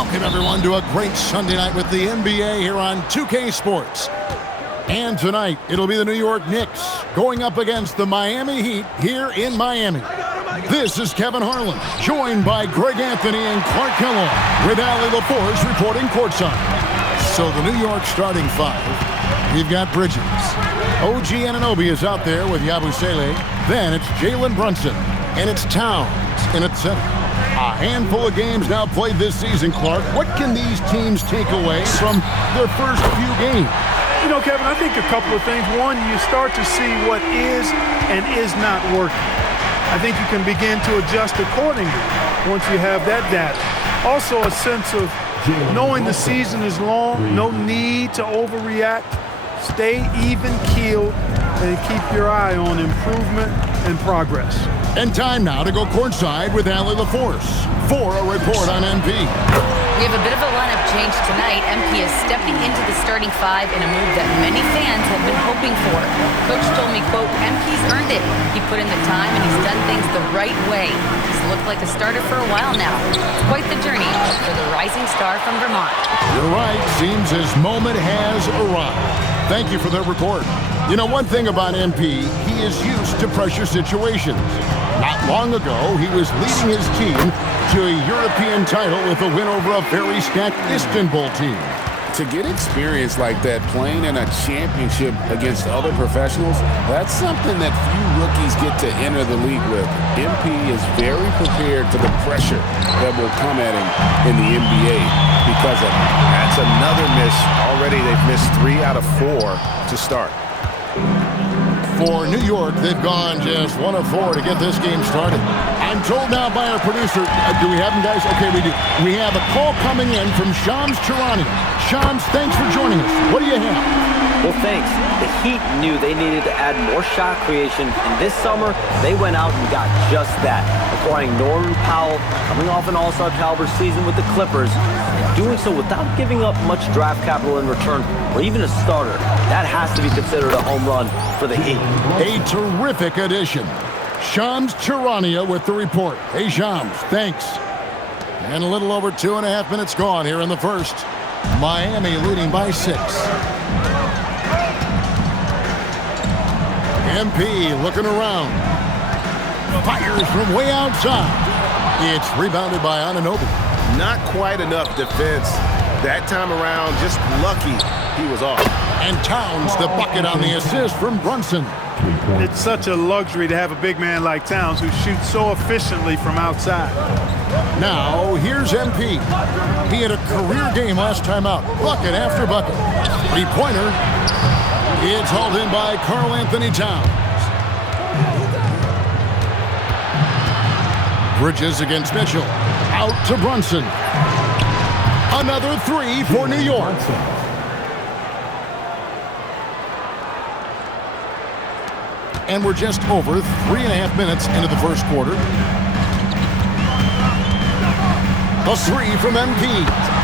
Welcome, everyone, to a great Sunday night with the NBA here on 2K Sports. And tonight, it'll be the New York Knicks going up against the Miami Heat here in Miami. This is Kevin Harlan, joined by Greg Anthony and Clark Kellogg, with Allie LaForce reporting courtside. So the New York starting five, we've got Bridges. OG Anunoby is out there with Yabusele. Then it's Jalen Bronson, and it's Towns in at center. A handful of games now played this season, Clark. What can these teams take away from their first few games? You know, Kevin, I think a couple of things. One, you start to see what is and is not working. I think you can begin to adjust accordingly once you have that data. Also, a sense of knowing the season is long, no need to overreact. Stay even-keeled and keep your eye on improvement and progress. And time now to go courtside with Allie LaForce for a report on MP. We have a bit of a lineup change tonight. MP is stepping into the starting five in a move that many fans have been hoping for. Coach told me, quote, MP's earned it. He put in the time and he's done things the right way. He's looked like a starter for a while now. It's quite the journey for the rising star from Vermont. You're right. Seems his moment has arrived. Thank you for that report. You know, one thing about MP, he is used to pressure situations. Not long ago, he was leading his team to a European title with a win over a very stacked Istanbul team. To get experience like that, playing in a championship against other professionals, that's something that few rookies get to enter the league with. MP is very prepared for the pressure that will come at him in the NBA because of it. That's another miss. Already they've missed 3 out of 4 to start. For New York, they've gone just 1 of 4 to get this game started. I'm told now by our producer, do we have them, guys? Okay, we do. We have a call coming in from Shams Charania. Shams, thanks for joining us. What do you have? Well, thanks. The Heat knew they needed to add more shot creation, and this summer, they went out and got just that, acquiring Norman Powell, coming off an all-star caliber season with the Clippers, and doing so without giving up much draft capital in return, or even a starter. That has to be considered a home run for the Heat. A terrific addition. Shams Charania with the report. Hey, Shams, thanks. And a little over 2.5 minutes gone here in the first. Miami leading by 6. MP looking around. Fires from way outside. It's rebounded by Anunoby. Not quite enough defense. That time around, just lucky he was off. And Towns the bucket on the assist from Bronson. It's such a luxury to have a big man like Towns who shoots so efficiently from outside. Now, here's MP. He had a career game last time out. Bucket after bucket. Three-pointer. It's hauled in by Karl Anthony Towns. Bridges against Mitchell. Out to Bronson. Another 3 for New York. And we're just over 3.5 minutes into the first quarter. A 3 from MP.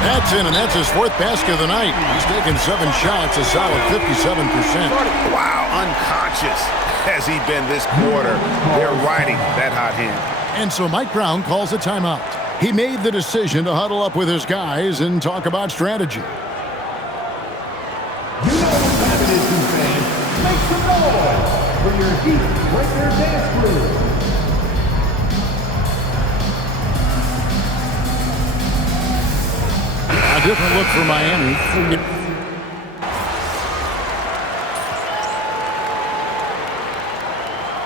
That's in, and that's his 4th basket of the night. He's taken 7 shots, a solid 57%. Wow, unconscious has he been this quarter. They're riding that hot hand. And so Mike Brown calls a timeout. He made the decision to huddle up with his guys and talk about strategy. You know what time it is, you fans. Make some noise for your Heat right there dance crew. A different look for Miami.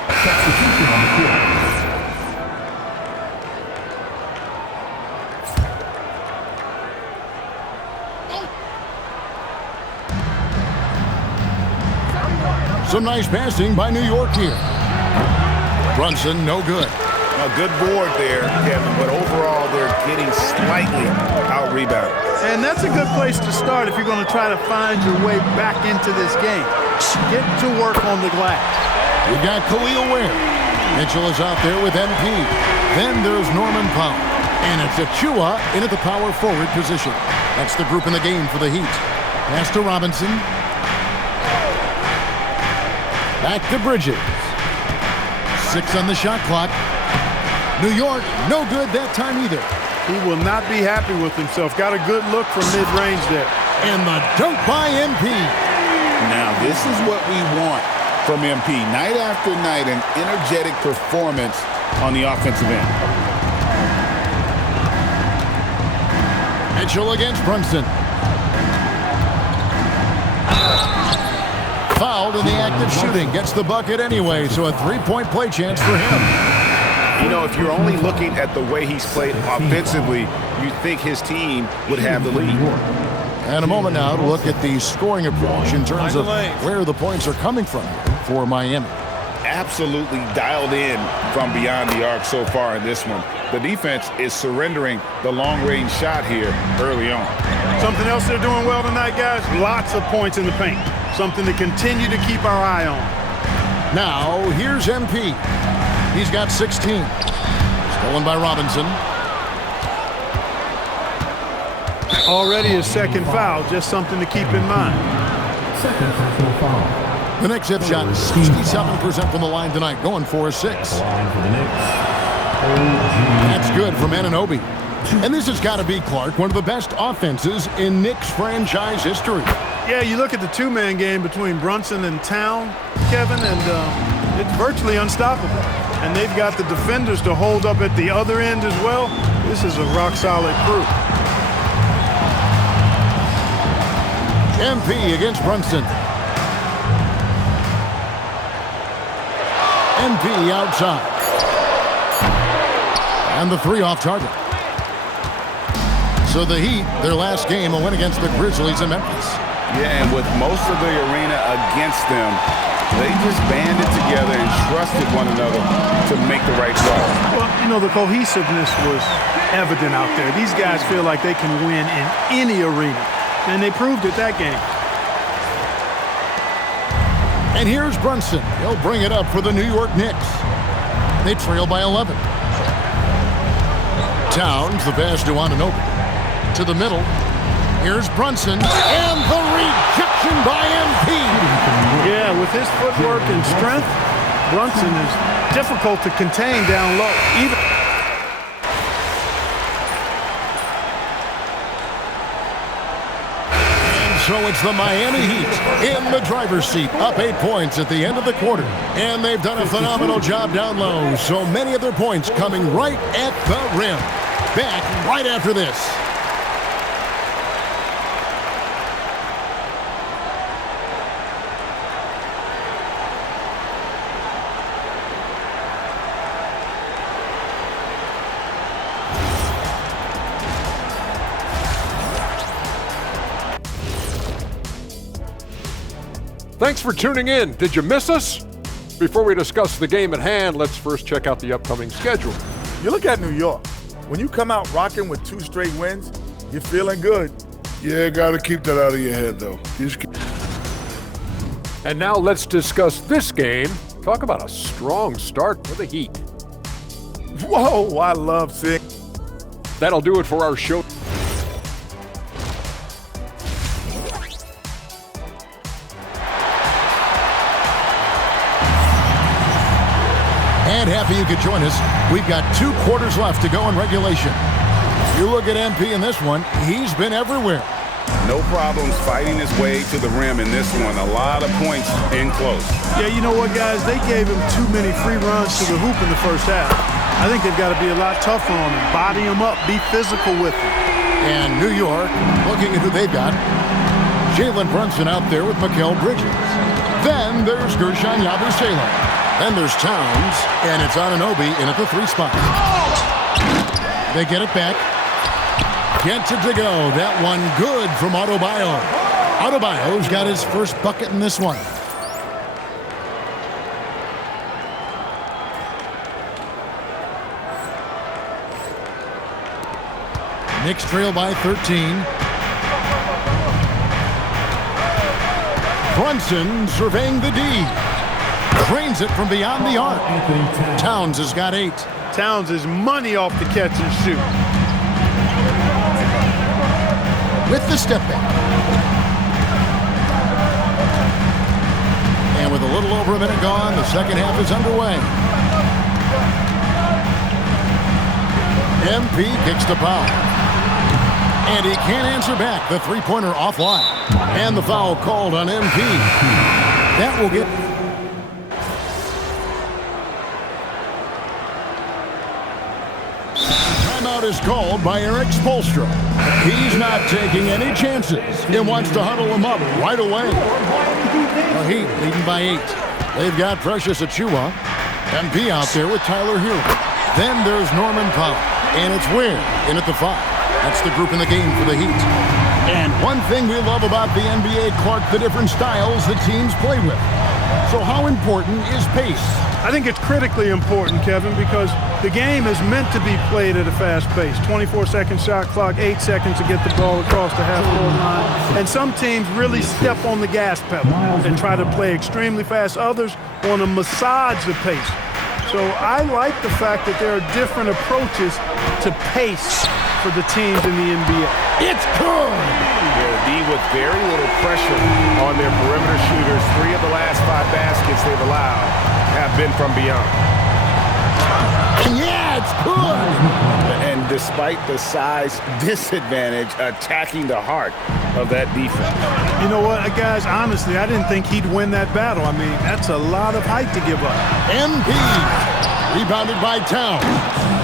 Substitution on the field. Some nice passing by New York here. Brunson, no good. A good board there, Kevin, but overall they're getting slightly out-rebounded. And that's a good place to start if you're going to try to find your way back into this game. Get to work on the glass. We got Khalil Ware. Mitchell is out there with MP. Then there's Norman Powell. And it's Achua in at the power forward position. That's the group in the game for the Heat. Pass to Robinson. Back to Bridges. 6 on the shot clock. New York, no good that time either. He will not be happy with himself. Got a good look from mid-range there. And the dunk by MP. Now, this is what we want from MP. Night after night, an energetic performance on the offensive end. Mitchell against Bronson. Fouled in the act of shooting. Gets the bucket anyway, so a three-point play chance for him. You know, if you're only looking at the way he's played offensively, you think his team would have the lead. And a moment now to look at the scoring approach in terms of where the points are coming from for Miami. Absolutely dialed in from beyond the arc so far in this one. The defense is surrendering the long-range shot here early on. Something else they're doing well tonight, guys, lots of points in the paint. Something to continue to keep our eye on. Now, here's MP. He's got 16. Stolen by Robinson. Already his second foul, just something to keep in mind. Second personal foul. The Knicks have shot 67% from the line tonight, going for a 6. Line for the Knicks. That's good from Anunoby. And this has got to be, Clark, one of the best offenses in Knicks franchise history. Yeah, you look at the two-man game between Bronson and Town, Kevin, and it's virtually unstoppable. And they've got the defenders to hold up at the other end as well. This is a rock-solid crew. MP against Bronson. MP outside. And the three off target. So the Heat, their last game, a win against the Grizzlies in Memphis. Yeah, and with most of the arena against them, they just banded together and trusted one another to make the right call. Well, you know, the cohesiveness was evident out there. These guys feel like they can win in any arena, and they proved it that game. And here's Bronson. He'll bring it up for the New York Knicks. They trail by 11. Towns, the pass to Anunoby. To the middle. Here's Bronson. And the rejection by MP. Yeah, with his footwork and strength, Bronson is difficult to contain down low. So it's the Miami Heat in the driver's seat, up 8 points at the end of the quarter. And they've done a phenomenal job down low. So many of their points coming right at the rim. Back right after this. Thanks for tuning in. Did you miss us? Before we discuss the game at hand, let's first check out the upcoming schedule. You look at New York. When you come out rocking with 2 straight wins, you're feeling good. Yeah, gotta keep that out of your head, though. And now let's discuss this game. Talk about a strong start for the Heat. Whoa, I love seeing. That'll do it for our show. And happy you could join us. We've got 2 quarters left to go in regulation. If you look at MP in this one, he's been everywhere. No problems fighting his way to the rim in this one. A lot of points in close. Yeah, you know what, guys? They gave him too many free runs to the hoop in the first half. I think they've got to be a lot tougher on him. Body him up. Be physical with him. And New York, looking at who they've got. Jalen Brunson out there with Mikal Bridges. Then there's Gershon Yabusele. Then there's Towns, and it's Anunoby in at the 3 spot. They get it back. Gets it to go. That one good from Adebayo. Adebayo's got his first bucket in this one. Knicks trail by 13. Brunson surveying the D. Drains it from beyond the arc. Towns has got 8. Towns is money off the catch and shoot. With the step back. And with a little over a minute gone, the second half is underway. MP kicks the foul. And he can't answer back. The three-pointer offline. And the foul called on MP. That will get... Timeout is called by Eric Spoelstra. He's not taking any chances. He wants to huddle him up right away. The Heat leading by 8. They've got Precious Achiuwa. MP out there with Tyler Hero. Then there's Norman Powell. And it's Ware in at the 5. That's the group in the game for the Heat. And one thing we love about the NBA, Clark, the different styles the teams play with. So how important is pace? I think it's critically important, Kevin, because the game is meant to be played at a fast pace. 24-second shot clock, 8 seconds to get the ball across the half-court line. And some teams really step on the gas pedal and try to play extremely fast. Others want to massage the pace. So I like the fact that there are different approaches to pace for the teams in the NBA. It's good! D with very little pressure on their perimeter shooters. 3 of the last 5 baskets they've allowed have been from beyond. Yeah, it's good! And despite the size disadvantage, attacking the heart of that defense. You know what, guys, honestly, I didn't think he'd win that battle. I mean, that's a lot of height to give up. MP rebounded by Towns.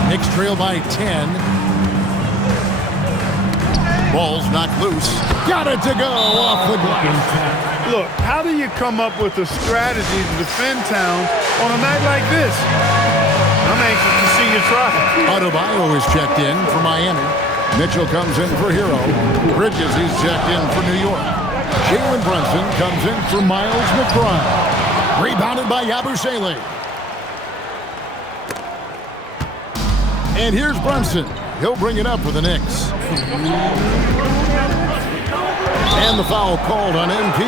Knicks trail by 10. Ball's knocked loose. Got it to go off the glass. Look, how do you come up with a strategy to defend Towns on a night like this? I'm anxious to see you try. Adebayo is checked in for Miami. Mitchell comes in for Hero. Bridges is checked in for New York. Jalen Brunson comes in for Miles McBride. Rebounded by Yabusele. And here's Bronson. He'll bring it up for the Knicks. And the foul called on MP.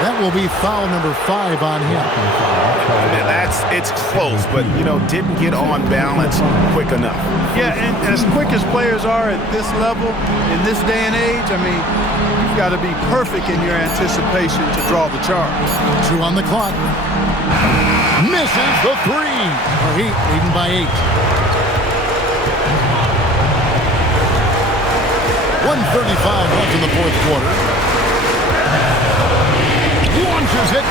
That will be foul number 5 on him. It's close, but, didn't get on balance quick enough. Yeah, and as quick as players are at this level, in this day and age, I mean, you've got to be perfect in your anticipation to draw the charge. 2 on the clock. Misses the 3. The Heat leading by 8. 1:35 left in the fourth quarter. Launches it.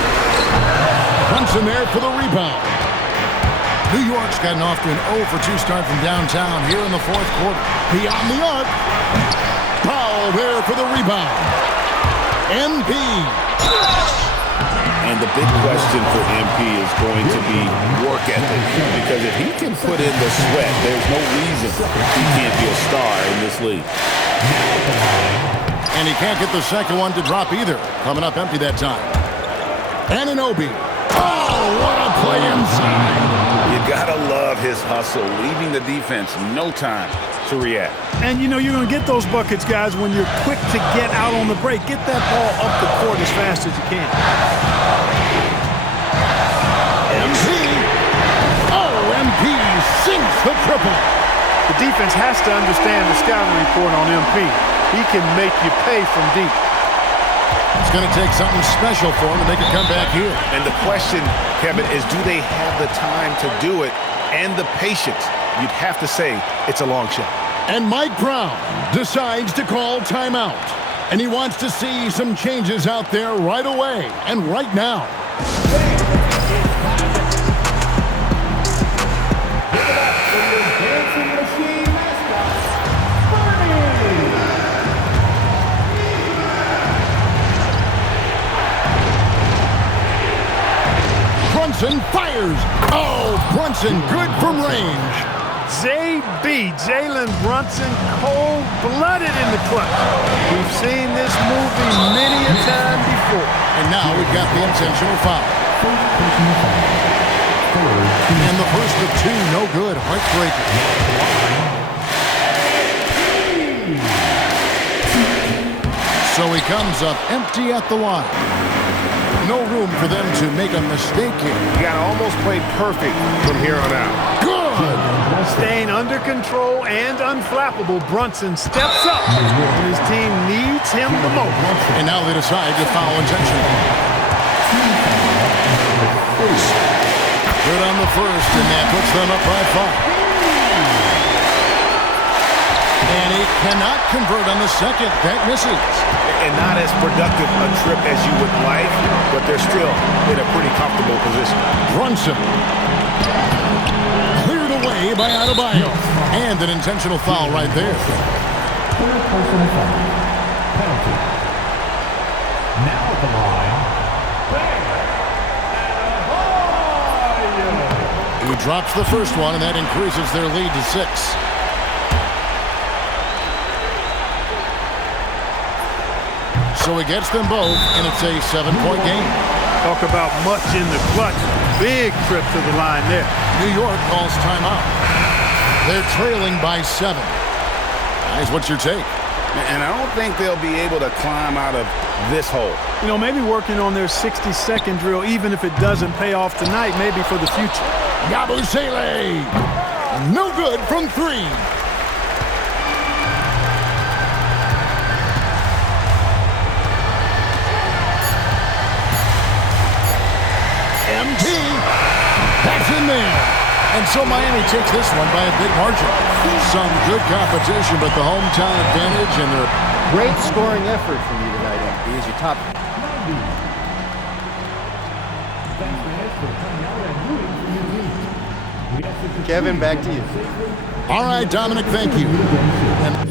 Bronson there for the rebound. New York's gotten off to an 0-for-2 start from downtown here in the fourth quarter. Beyond the arc. Powell there for the rebound. MP. And the big question for MP is going to be work ethic. Because if he can put in the sweat, there's no reason he can't be a star in this league. And he can't get the second one to drop either. Coming up empty that time. Anunoby. Oh, what a play inside. You gotta love his hustle, leaving the defense no time to react. And you're going to get those buckets, guys, when you're quick to get out on the break. Get that ball up the court as fast as you can. MP. Oh, MP sinks the triple. The defense has to understand the scouting report on MP. He can make you pay from deep. It's going to take something special for him to make it come back here. And the question, Kevin, is do they have the time to do it and the patience? You'd have to say it's a long shot. And Mike Brown decides to call timeout. And he wants to see some changes out there right away and right now. Brunson fires. Oh, Brunson good from range. JB, Jalen Brunson, cold-blooded in the clutch. We've seen this movie many a time before. And now we've got the intentional foul. And the first of 2, no good. Heartbreaker. So he comes up empty at the line. No room for them to make a mistake here. You got to almost play perfect from here on out. Good! Staying under control and unflappable, Brunson steps up when his team needs him the most. And now they decide to foul intentionally. Good on the first, and that puts them up by 5. And he cannot convert on the second. That misses. And not as productive a trip as you would like, but they're still in a pretty comfortable position. Bronson. Cleared away by Adebayo. And an intentional foul right there. Third personal foul. Penalty. Now at the line, Bang! He drops the first one, and that increases their lead to 6. So he gets them both, and it's a 7-point game. Talk about much in the clutch. Big trip to the line there. New York calls timeout. They're trailing by 7. Guys, what's your take? And I don't think they'll be able to climb out of this hole. You know, maybe working on their 60-second drill, even if it doesn't pay off tonight, maybe for the future. Yabusele. No good from 3. MT. That's in there. And so Miami takes this one by a big margin. Some good competition, but the hometown advantage and the great scoring effort from you tonight, MP, as your top. Kevin, back to you. All right, Dominic, thank you. And